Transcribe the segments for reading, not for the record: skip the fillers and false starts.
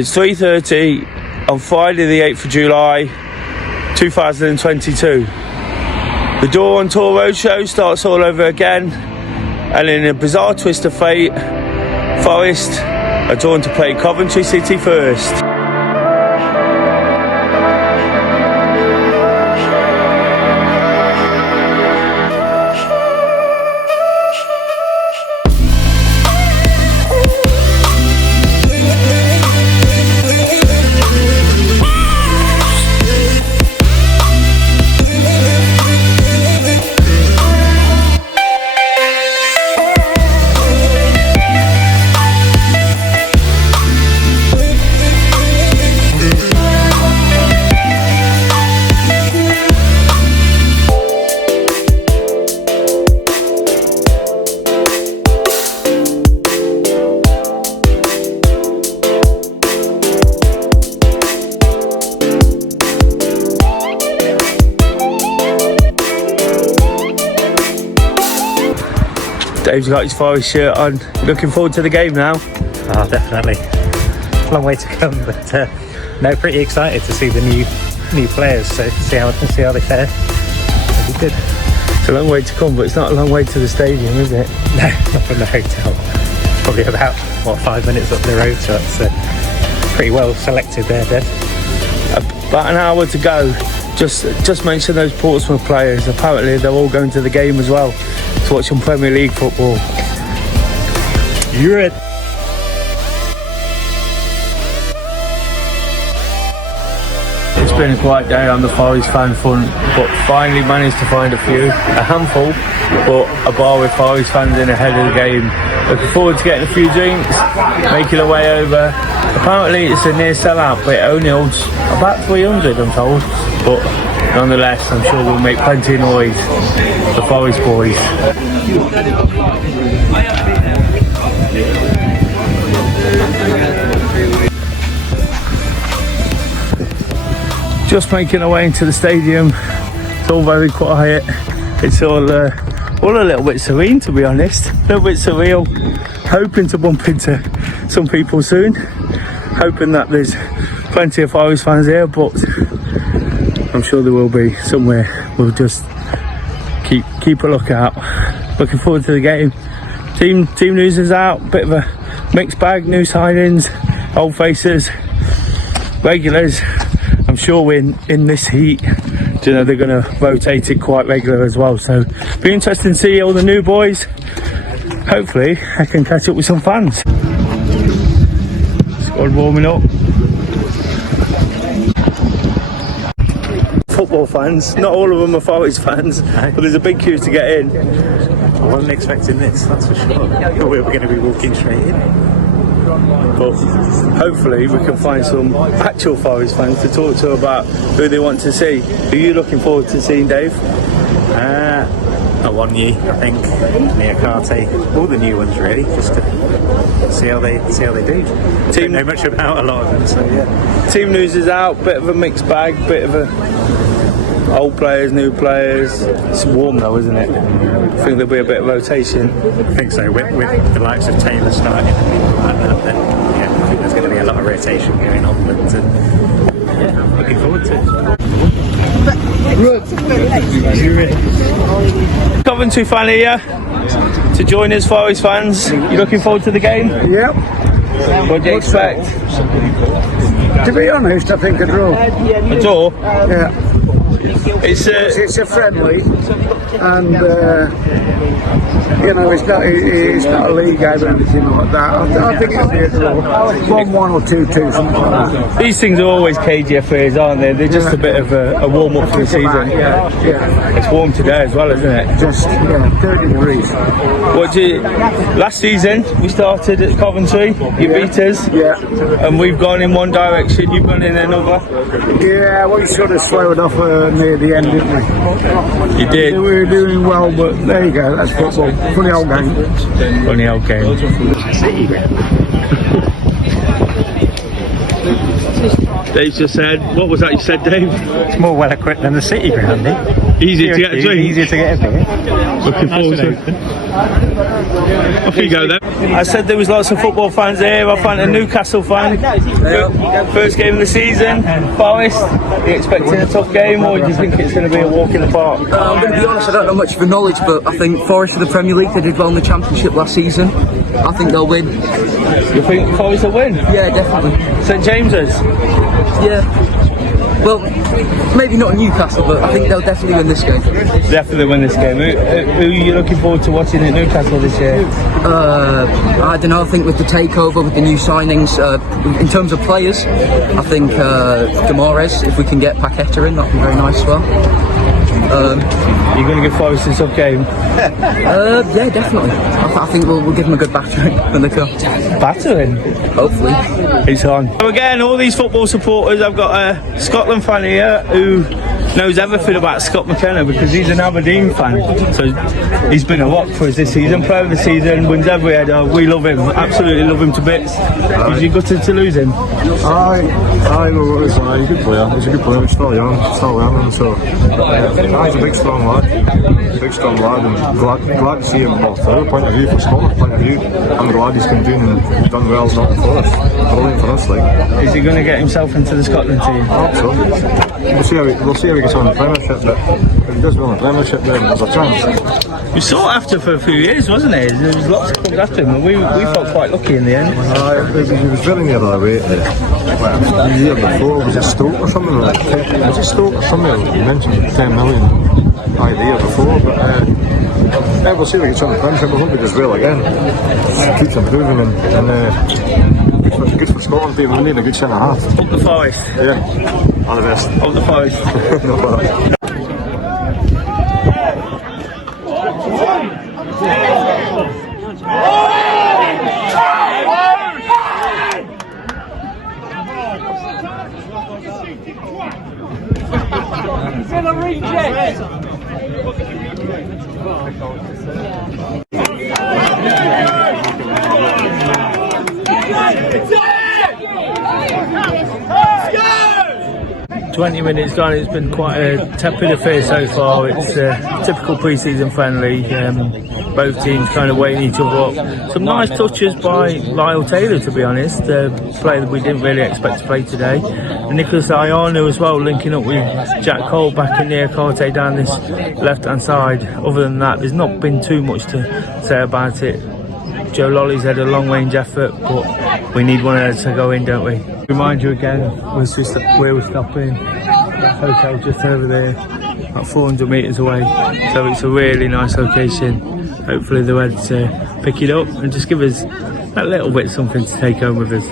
It's 3:30 on Friday the 8th of July 2022. The DoreOnTour roadshow starts all over again, and in a bizarre twist of fate, Forest are drawn to play Coventry City first. Dave's got his Forest shirt on. Looking forward to the game now. Oh, definitely. Long way to come, but no, pretty excited to see the new players. So see how they fare. It'll be good. It's a long way to come, but it's not a long way to the stadium, is it? No, not from the hotel. It's probably about 5 minutes up the road, so it's pretty well selected there, Dev. About an hour to go. Just mention those Portsmouth players. Apparently they're all going to the game as well to watch some Premier League football. You're it. It's been a quiet day on the Forest fan front, but finally managed to find a handful, but a bar with Forest fans in ahead of the game. Looking forward to getting a few drinks, making our way over. Apparently it's a near sellout, but it only holds about 300, I'm told. But nonetheless, I'm sure we'll make plenty of noise. The Forest boys. Just making our way into the stadium. It's all very quiet. It's all a little bit serene, to be honest. A little bit surreal. Hoping to bump into some people soon. Hoping that there's plenty of Forest fans here, but I'm sure there will be somewhere. We'll just keep a lookout. Looking forward to the game. Team news is out. Bit of a mixed bag. New signings, old faces, regulars. I'm sure in this heat, they're going to rotate it quite regular as well. So be interesting to see all the new boys. Hopefully I can catch up with some fans. Squad warming up. Football fans, not all of them are Forest fans, but there's a big queue to get in. I wasn't expecting this, that's for sure. We were going to be walking straight in. But hopefully we can find some actual Forest fans to talk to about who they want to see. Who are you looking forward to seeing, Dave? Awonyi, I think, Niakate, all the new ones really, just to see how they do. Don't know much about a lot of them, so yeah. Team news is out, bit of a mixed bag, bit of a old players, new players. It's warm though, isn't it? I think there'll be a bit of rotation. I think so, with the likes of Taylor starting and people like that, then yeah, I think there's going to be a lot of rotation going on, but yeah, looking forward to it. Coventry fan here to join us, Forest fans. You looking forward to the game? Yep. What do you expect? To be honest, I think a draw. A draw? Yeah. It's a friendly, and it's not a league game or anything like that. I think it'll be a draw. 1-1 or 2-2, something like that. These things are always cagey affairs, aren't they? They're just a bit of a warm up for the season. Yeah. It's warm today as well, isn't it? Just 30 degrees. Last season we started at Coventry. You beat us. Yeah. And we've gone in one direction. You've gone in another. Yeah, we sort of slowed off near the end, didn't we? You did. We were doing well, but there you go. That's football. Funny old game. Funny old game. Dave just said, what was that you said, Dave? It's more well equipped than the City ground, eh? Easier to get a drink. Easier to get a beer. Looking forward to it. Off you go then. I said there was lots of football fans here. I found a Newcastle fan. First game of the season. Forest, are you expecting a tough game, or do you think it's going to be a walk in the park? I'm going to be honest, I don't know much of the knowledge, but I think Forest for the Premier League, they did well in the Championship last season. I think they'll win. You think Forest will win? Yeah, definitely. St James's? Yeah. Well, maybe not Newcastle, but I think they'll definitely win this game. Definitely win this game. Who are you looking forward to watching at Newcastle this year? I don't know, I think with the takeover, with the new signings, in terms of players, I think Gamores, if we can get Paqueta in, that'd be very nice as well. You're going to give Forest a tough game? Yeah, definitely. I think we'll give them a good battering when they come. Battering? Hopefully. It's on. So again, all these football supporters, I've got a Scotland fan here who knows everything about Scott McKenna because he's an Aberdeen fan. So he's been a rock for us this season, player of the season, wins every header. We love him, absolutely love him to bits. Is you gutted to lose him? I know he's a good player. He's a good player. He's still young, still learning. So he's a big strong lad, and glad to see him. Well, from our point of view, from Scotland's point of view, I'm glad he's been done well at Nottingham Forest. Brilliant for us, like. Is he going to get himself into the Scotland team? Absolutely. We'll see how he gets on in the Premiership, but if he does well in the Premiership, then there's a chance. We sought after for a few years, wasn't it? There was lots of clubs after him, and we felt quite lucky in the end. He was very near that way. The year before, was it Stoke or something? Was it Stoke or something? You mentioned 10 million the year before, but yeah, we'll see if he gets on the Premiership. We hope he does well again. Keeps improving and good for Scotland team. We need a good centre half. Up the Forest. Yeah, all the best. Up the Forest. No bother. 20 minutes gone, it's been quite a tepid affair so far. It's a typical pre-season friendly, both teams kind of weighing each other up. Some nice touches by Lyle Taylor, to be honest, a player that we didn't really expect to play today. And Nicholas Ayano as well, linking up with Jack Cole back in there, Karte down this left-hand side. Other than that, there's not been too much to say about it. Joe Lolly's had a long-range effort, but we need one of those to go in, don't we? Remind you again, where we're stopping. Hotel just over there, about 400 metres away. So it's a really nice location. Hopefully they're ready to pick it up and just give us that little bit something to take home with us.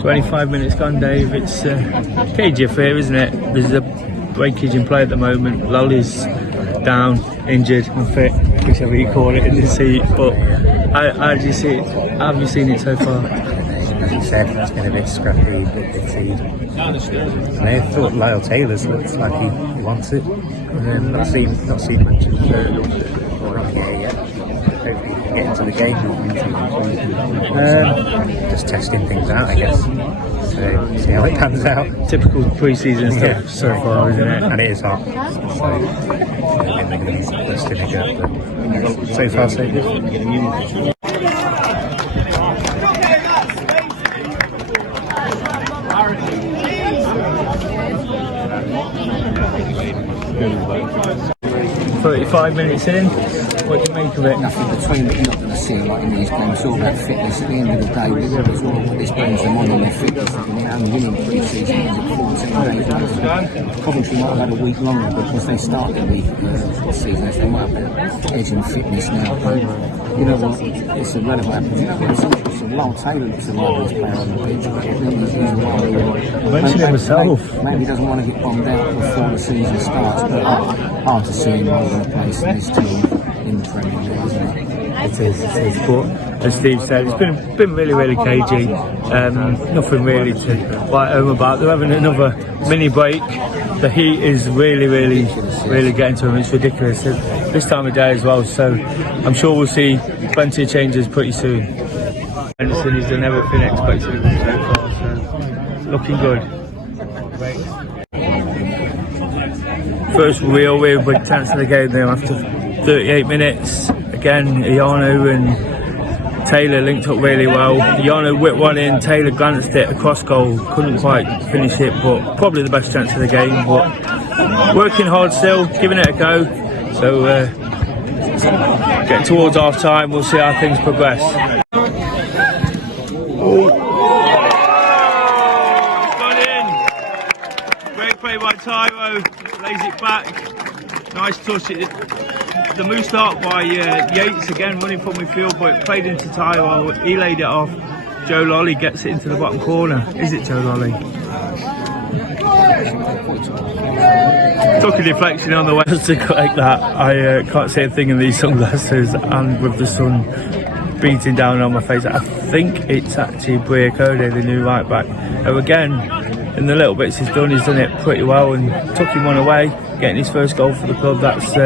"25 minutes gone, Dave. It's a cagey affair, isn't it? There's a breakage in play at the moment. Lolly's down, injured, unfit, whichever you call it in the seat. But how do you see it? How have you seen it so far? As you said, it's been a bit scrappy, a bit bitty. And I thought Lyle Taylor's looks like he wants it. Not seen much of Rocky yet. Hopefully he can get into the game. Just testing things out, I guess. So see how it pans out. Typical pre-season stuff so far, isn't it? And it is hot. So they're going to be busting a gut, but so far so good. 35 minutes in, what do you make of it? Nothing between it, you're not going to see a lot in these games. It's all about fitness. At the end of the day, it's all what this brings them on in their fitness. And winning pre-season is at 14 days. Coventry might have had a week longer because they started the season. They might have an edge in fitness now. But you know what? It's irrelevant. You know, it's interesting. Lyle Taylor looks a marvellous player on the pitch, but I think he's I mentioned it myself. Maybe he doesn't want to get bombed out before the season starts, but hard to see him all over the place in this team in the Premier League, isn't it? It is. But as Steve said, it's been really cagey. Nothing really to write home about. They're having another mini break. The heat is really getting to them. It's ridiculous at this time of day as well. So I'm sure we'll see plenty of changes pretty soon. Henderson has done everything expected of him so far, so looking good. first real big chance of the game there after 38 minutes. Again, Iano and Taylor linked up really well. Iano whipped one in, Taylor glanced it across goal, couldn't quite finish it, but probably the best chance of the game. But working hard still, giving it a go. So getting towards half time, we'll see how things progress. Got in. Great play by Tyro, lays it back. Nice touch. The move start by Yates again, running from midfield, but it played into Tyro. He laid it off. Joe Lolly gets it into the bottom corner. Is it Joe Lolly? Took a deflection on the west to correct that. I can't see a thing in these sunglasses, and with the sun beating down on my face, I think it's actually Briacode, the new right back. Who again, in the little bits he's done it pretty well and took him one away, getting his first goal for the club. That's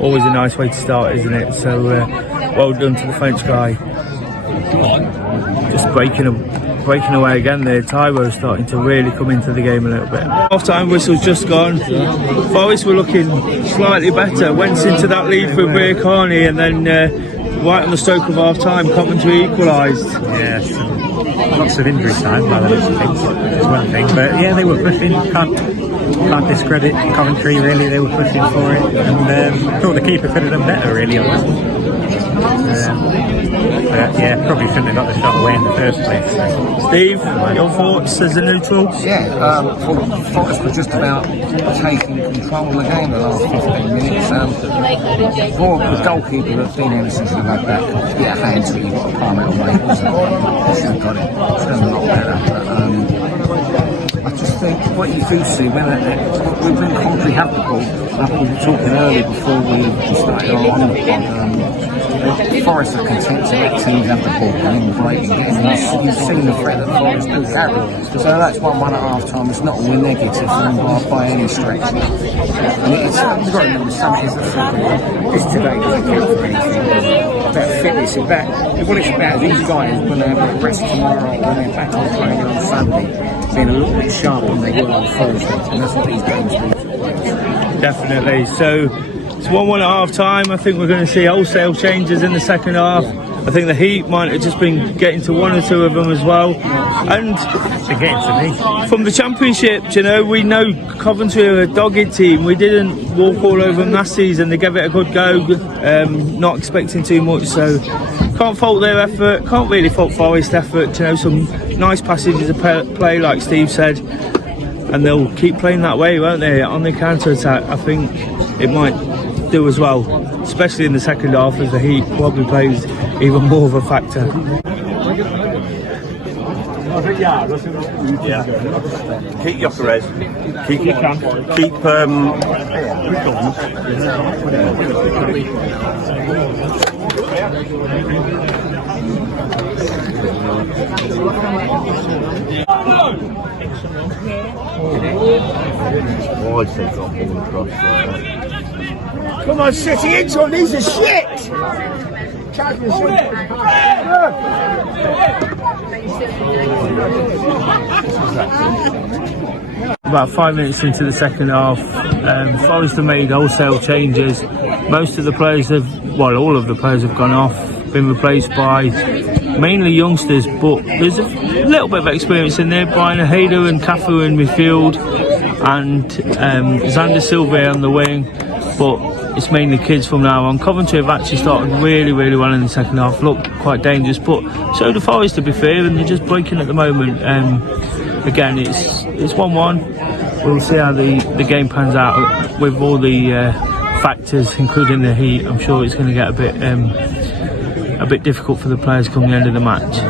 always a nice way to start, isn't it? So well done to the French guy. Just breaking away again there. Tyro's starting to really come into the game a little bit. Half-time whistle's just gone. Forest were looking slightly better. Went into that lead for Briacone, and then right on the stroke of half-time, Coventry equalised. Yeah, lots of injury time by the looks of things, is one thing. But yeah, they were pushing. Can't discredit Coventry, really. They were pushing for it, and thought the keeper could have done better, really, on that one. But yeah, probably shouldn't have got the shot away in the first place. So. Steve, your thoughts as a neutral? Yeah, Forest were just about taking control of the game the last 15 minutes. For the goalkeeper that's been ever since the left back, get a hand to it, you've got to palm it away. He should have got it. Should have done a lot better. But, I just think what you do see when Coventry have the ball, like we were talking earlier before we started on the Forest are content to let teams have the ball and breaking getting. You've seen the threat that Forest do carry. So that's 1-1 at half time. It's not all negative by any stretch. And it's you've got to remember something this today doesn't count for anything. About fitness, about what it's about. These guys when they have a rest tomorrow, when they're back on training on Sunday, being a little bit sharper than they were on Thursday, and that's what these games do. Definitely. So it's 1-1 at half time. I think we're going to see wholesale changes in the second half. I think the heat might have just been getting to one or two of them as well. And from the championship, you know, we know Coventry are a dogged team. We didn't walk all over them last season. They gave it a good go, not expecting too much. So can't fault their effort. Can't really fault Forest effort. You know, some nice passages of play, like Steve said. And they'll keep playing that way, won't they? On the counter-attack, I think it might do as well, especially in the second half, as the heat probably plays even more of a factor. Yeah. Keep your res. Keep Come on, City, into them. These are shit. About 5 minutes into the second half, Forest have made wholesale changes. Most of the players all of the players have gone off, been replaced by mainly youngsters, but there's a little bit of experience in there. Brian Hayder and Cafu in midfield, and Xander Silva on the wing, but it's mainly kids from now on. Coventry have actually started really well in the second half, looked quite dangerous, but so do Forest, to be fair, and they're just breaking at the moment. Again, it's 1-1. We'll see how the game pans out with all the factors, including the heat. I'm sure it's going to get a bit difficult for the players come the end of the match.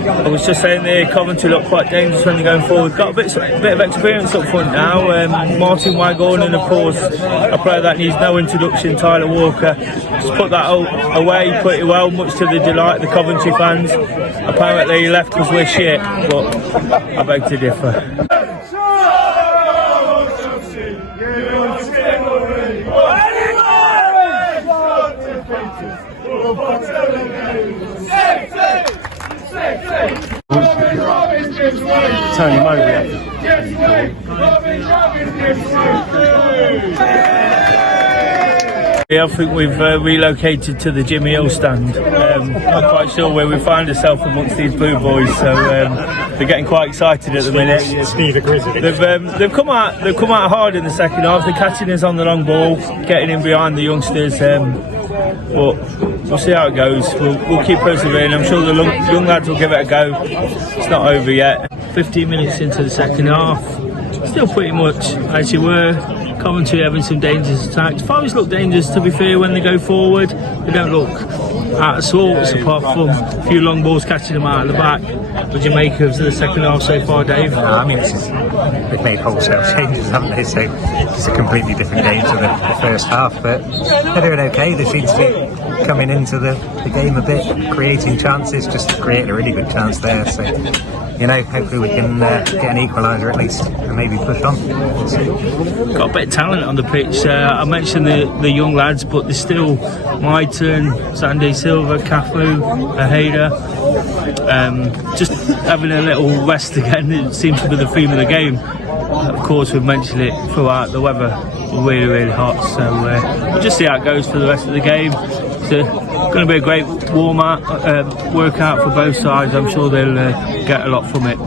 I was just saying there, Coventry look quite dangerous when they're going forward. Got a bit of experience up front now. Martin Waghorn, and of course a player that needs no introduction, Tyler Walker. Just put that away pretty well, much to the delight of the Coventry fans. Apparently he left because we're shit, but I beg to differ. Tony Mowbray. Yeah, I think we've relocated to the Jimmy Hill stand. Not quite sure where we find ourselves amongst these blue boys, so they're getting quite excited at the minute. They've come out hard in the second half. They're catching us on the long ball, getting in behind the youngsters. But we'll see how it goes. We'll keep persevering. I'm sure the young lads will give it a go. It's not over yet. 15 minutes into the second half, still pretty much as you were. Coventry having some dangerous attacks. Forest look dangerous, to be fair, when they go forward. They don't look out of sorts, apart from a few long balls catching them out of the back. What do you make of the second half so far, Dave? I mean, they've made wholesale changes, haven't they? So it's a completely different game to the first half. But they're doing okay. They seem to be coming into the game a bit, creating chances, just creating a really good chance there. So, you know, hopefully we can get an equaliser at least and maybe push on. We'll see. Got a bit of talent on the pitch. I mentioned the young lads, but there's still Myton, Sandy Silva, Cafu, Aheda. Just having a little rest again. It seems to be the theme of the game. Of course, we've mentioned it throughout. The weather really, really hot, so we'll just see how it goes for the rest of the game. It's going to be a great warm-up workout for both sides. I'm sure they'll get a lot from it.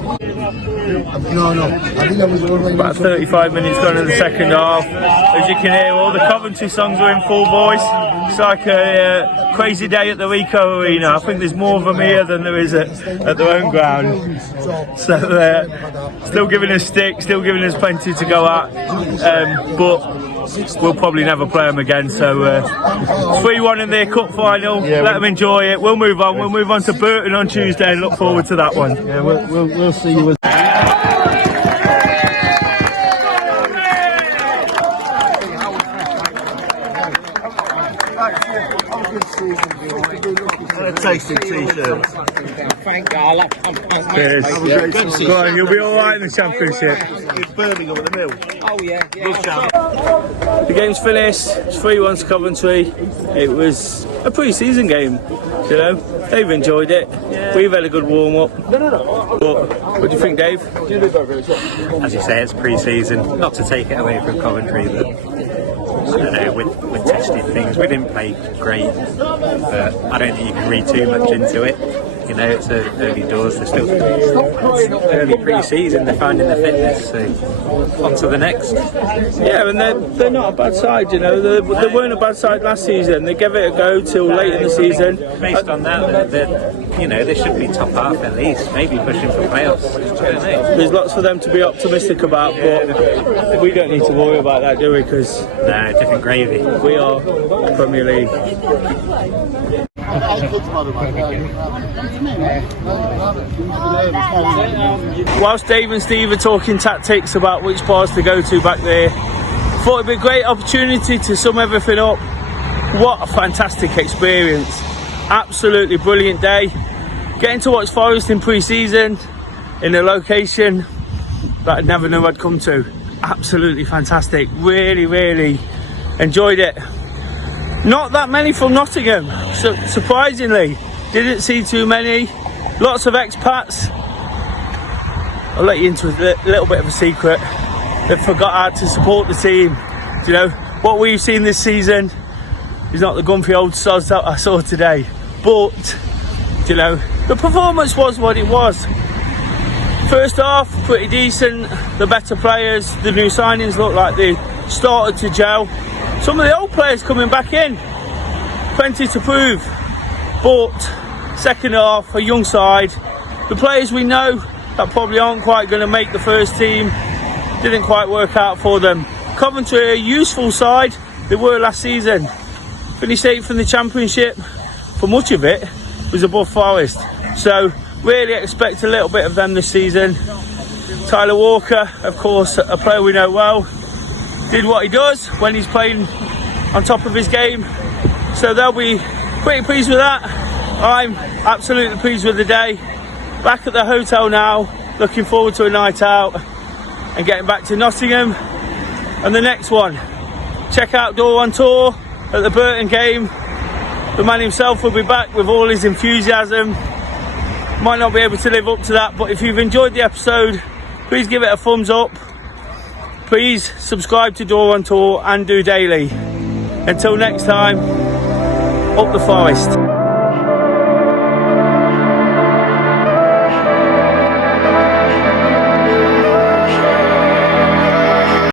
About 35 minutes gone in the second half. As you can hear, all the Coventry songs are in full voice. It's like a crazy day at the Rico Arena. I think there's more of them here than there is at their own ground. So still giving us stick, still giving us plenty to go at. But we'll probably never play them again. So 3-1 in their cup final. Let them enjoy it. We'll move on. We'll move on to Burton on Tuesday and look forward to that one. Yeah, we'll see you. Tasty t-shirt. Thank God. Cheers. Go on, you'll be alright in the championship. It's Birmingham at the mill. Oh yeah. The game's finished. It's 3-1 to Coventry. It was a pre-season game, you know. They've enjoyed it. We've had a good warm-up. But what do you think, Dave? As you say, it's pre-season. Not to take it away from Coventry, but I don't know, with testing things, we didn't play great, but I don't think you can read too much into it. You know, it's early doors, they're still early pre-season, they're finding their fitness, so on to the next. Yeah, and they're not a bad side, you know. They weren't a bad side last season. They gave it a go till late in the season. Based on that, you know, they should be top half at least, maybe pushing for playoffs. I don't know. There's lots for them to be optimistic about, but we don't need to worry about that, do we? Because No, different gravy. we are Premier League. Whilst Dave and Steve are talking tactics about which bars to go to back there, thought it'd be a great opportunity to sum everything up. What a fantastic experience. Absolutely brilliant day. Getting to watch Forest in pre-season in a location that I never knew I'd come to. Absolutely fantastic. Really, really enjoyed it. Not that many from Nottingham, so surprisingly. Didn't see too many. Lots of expats. I'll let you into a little bit of a secret. They forgot how to support the team. You know, what we've seen this season is not the gumpy old sods that I saw today. But, you know, the performance was what it was. First half, pretty decent. The better players, the new signings look like they started to gel. Some of the old players coming back in. Plenty to prove. But, second half, a young side. The players we know that probably aren't quite going to make the first team. Didn't quite work out for them. Coventry, a useful side. They were last season. Finished 8th in the championship. For much of it, was above Forest. So, really expect a little bit of them this season. Tyler Walker, of course, a player we know well. Did what he does when he's playing on top of his game. So they'll be pretty pleased with that. I'm absolutely pleased with the day. Back at the hotel now, looking forward to a night out and getting back to Nottingham. And the next one, check out DoreOnTour at the Burton game. the man himself will be back with all his enthusiasm. Might not be able to live up to that, but if you've enjoyed the episode, please give it a thumbs up. Please subscribe to DoreOnTour and Do Daily. Until next time, up the forest.